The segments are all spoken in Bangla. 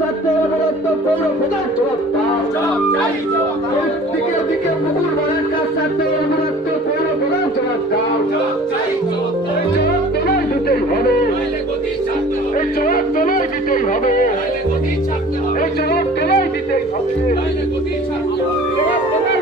স্বার্থে অবরুদ্ধ পৌর প্রধান জবাব দিকে দিকে পুকুর বাড়ার স্বার্থে অবরুদ্ধ পৌর প্রধান জবাব দাও জবাব তোমায় দিতেই হবে। এই জবাব তোমায় দিতেই হবে। এই জবাব তোমায় দিতেই হবে। জবাব তোমায়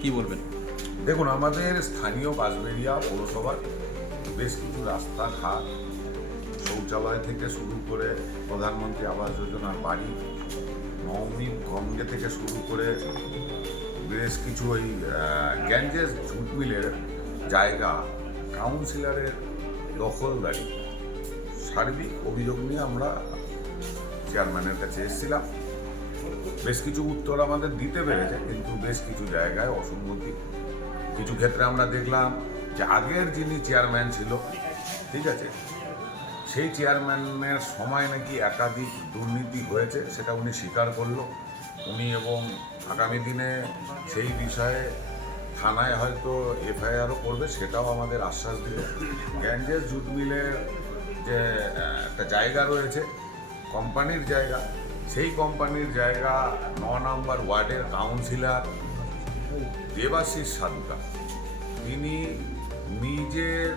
কি বলবেন? দেখুন, আমাদের স্থানীয় বাঁশবেড়িয়া পৌরসভার বেশ কিছু রাস্তাঘাট, শৌচালয় থেকে শুরু করে প্রধানমন্ত্রী আবাস যোজনার বাড়ি নবমী গঙ্গে থেকে শুরু করে বেশ কিছু ওই গ্যাঞ্জেস ঝুট মিলের জায়গা, কাউন্সিলরের দখলদারি। সার্বিক অভিযোগ নিয়ে আমরা চেয়ারম্যানের কাছে এসেছিলাম। বেশ কিছু উত্তর আমাদের দিতে পেরেছে, কিন্তু বেশ কিছু জায়গায় অসঙ্গতি। কিছু ক্ষেত্রে আমরা দেখলাম যে আগের যিনি চেয়ারম্যান ছিল, ঠিক আছে, সেই চেয়ারম্যানের সময় নাকি একাধিক দুর্নীতি হয়েছে, সেটা উনি স্বীকার করল। উনি এবং আগামী দিনে সেই বিষয়ে থানায় হয়তো এফআইআরও করবে, সেটাও আমাদের আশ্বাস দিল। গ্যাঞ্জেস জুট মিলের যে একটা জায়গা রয়েছে, কোম্পানির জায়গা সেই কোম্পানির জায়গা ন নম্বর ওয়ার্ডের কাউন্সিলর দেবাশিস সাধুকা। তিনি নিজের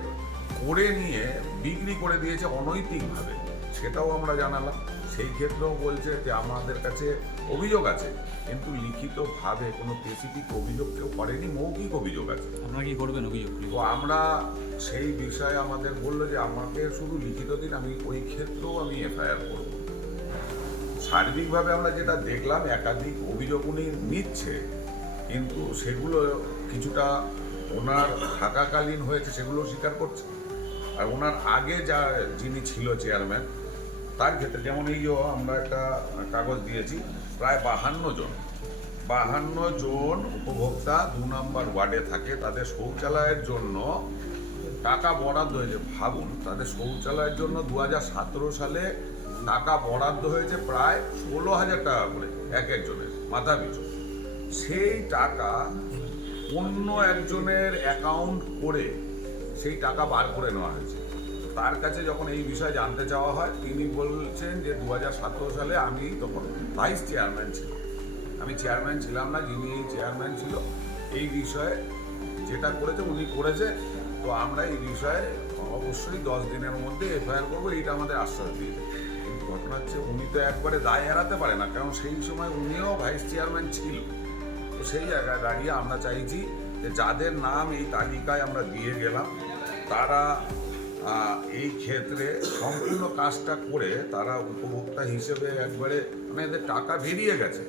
করে নিয়ে বিক্রি করে দিয়েছে অনৈতিকভাবে। সেটাও আমরা জানালাম। সেই ক্ষেত্রেও বলছে যে আমাদের কাছে অভিযোগ আছে কিন্তু লিখিতভাবে কোনো স্পেসিফিক অভিযোগ কেউ করেনি মৌখিক অভিযোগ আছে। আপনারা কি করবেন অভিযোগ তো আমরা সেই বিষয়ে আমাদের বলল যে আমাকে শুধু লিখিত দিন আমি ওই ক্ষেত্রেও আমি এফআইআর করব। সার্বিকভাবে আমরা যেটা দেখলাম, একাধিক অভিযোগ উনি নিচ্ছে, কিন্তু সেগুলো কিছুটা ওনার থাকাকালীন হয়েছে সেগুলো স্বীকার করছে। আর ওনার আগে যা যিনি ছিল চেয়ারম্যান, তার ক্ষেত্রে যেমন এই যে আমরা একটা কাগজ দিয়েছি, প্রায় বাহান্ন জন। বাহান্ন জন উপভোক্তা দু নম্বর ওয়ার্ডে থাকে, তাদের শৌচালয়ের জন্য টাকা বরাদ্দ হয়েছে, ভাবুন, তাদের শৌচালয়ের জন্য দু হাজার সতেরো সালে টাকা বরাদ্দ হয়েছে প্রায় ষোলো হাজার টাকা করে, এক একজনের, মাথা পিছু। সেই টাকা অন্য একজনের অ্যাকাউন্ট করে সেই টাকা বার করে নেওয়া হয়েছে। তার কাছে যখন এই বিষয়ে জানতে চাওয়া হয়, তিনি বলছেন যে দু হাজার সতেরো সালে আমি তখন ভাইস চেয়ারম্যান ছিলাম। আমি চেয়ারম্যান ছিলাম না, যিনি চেয়ারম্যান ছিল, এই বিষয়ে যেটা করেছে উনি করেছে। তো আমরা এই বিষয়ে অবশ্যই দশ দিনের মধ্যে এফআইআর করব, এইটা আমাদের আশ্বাস দিয়েছে। কিন্তু ঘটনা হচ্ছে, উনি তো একবারে দায় এড়াতে পারে না, কারণ সেই সময় উনিও ভাইস চেয়ারম্যান ছিল। তো সেই জায়গায় দাঁড়িয়ে আমরা চাইছি যে যাদের নাম এই তালিকায় আমরা দিয়ে গেলাম, তারা এই ক্ষেত্রে সম্পূর্ণ কাজটা করে তারা উপভোক্তা হিসেবে একবারে মানে এদের টাকা বেরিয়ে গেছে।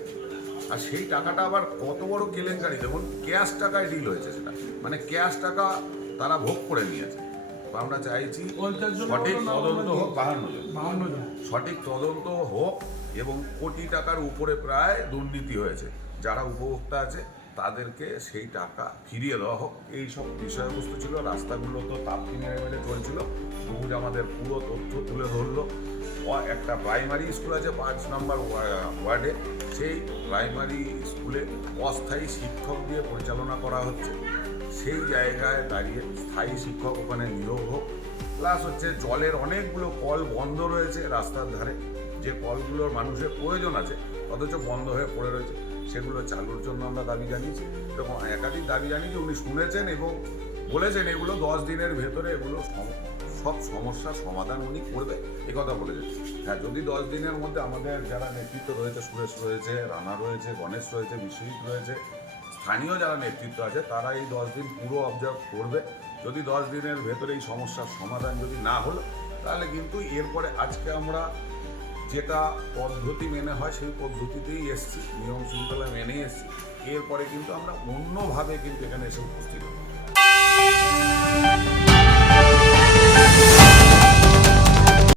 আর সেই টাকাটা আবার কত বড় কেলেঙ্কারি, দেখুন, ক্যাশ টাকায় ডিল হয়েছে সেটা। মানে ক্যাশ টাকা তারা ভোগ করে নিয়েছে। তো আমরা চাইছি সঠিক তদন্ত হোক। বাহান্ন জন। সঠিক তদন্ত হোক এবং কোটি টাকার উপরে প্রায় দুর্নীতি হয়েছে। যারা উপভোক্তা আছে তাদেরকে সেই টাকা ফিরিয়ে দেওয়া হোক। এই সব বিষয়বস্তু ছিল। রাস্তাগুলো তো তাপ্তি মেরে চলছিল। সবুজ আমাদের পুরো তথ্য তুলে ধরলো। একটা প্রাইমারি স্কুল আছে পাঁচ নম্বর ওয়া- ওয়ার্ডে। সেই প্রাইমারি স্কুলে অস্থায়ী শিক্ষক দিয়ে পরিচালনা করা হচ্ছে। সেই জায়গায় দাঁড়িয়ে স্থায়ী শিক্ষক ওখানে নিয়োগ হোক। প্লাস হচ্ছে জলের অনেকগুলো কল বন্ধ রয়েছে রাস্তার ধারে। যে কলগুলোর মানুষের প্রয়োজন আছে, অথচ বন্ধ হয়ে পড়ে রয়েছে, সেগুলো চালুর জন্য আমরা দাবি জানিয়েছি। এরকম একাধিক দাবি জানিয়েছি, উনি শুনেছেন এবং বলেছেন এগুলো দশ দিনের ভেতরে এগুলো সব সমস্যার সমাধান উনি করবে এ কথা বলেছেন। হ্যাঁ যদি দশ দিনের মধ্যে আমাদের যারা নেতৃত্ব রয়েছে, সুরেশ রয়েছে, রানা রয়েছে, গণেশ রয়েছে, বিশ্বজিৎ রয়েছে স্থানীয় যারা নেতৃত্ব আছে, তারা এই দশ দিন পুরো অবজার্ভ করবে। যদি দশ দিনের ভেতরে এই সমস্যার সমাধান যদি না হলো, তাহলে কিন্তু এরপরে আজকে আমরা যেটা পদ্ধতি মেনে হয়, সেই পদ্ধতিতেই এসছি, নিয়ম শৃঙ্খলা মেনে এসছি। এরপরে কিন্তু আমরা অন্যভাবে কিন্তু এখানে এসে উপস্থিত হব।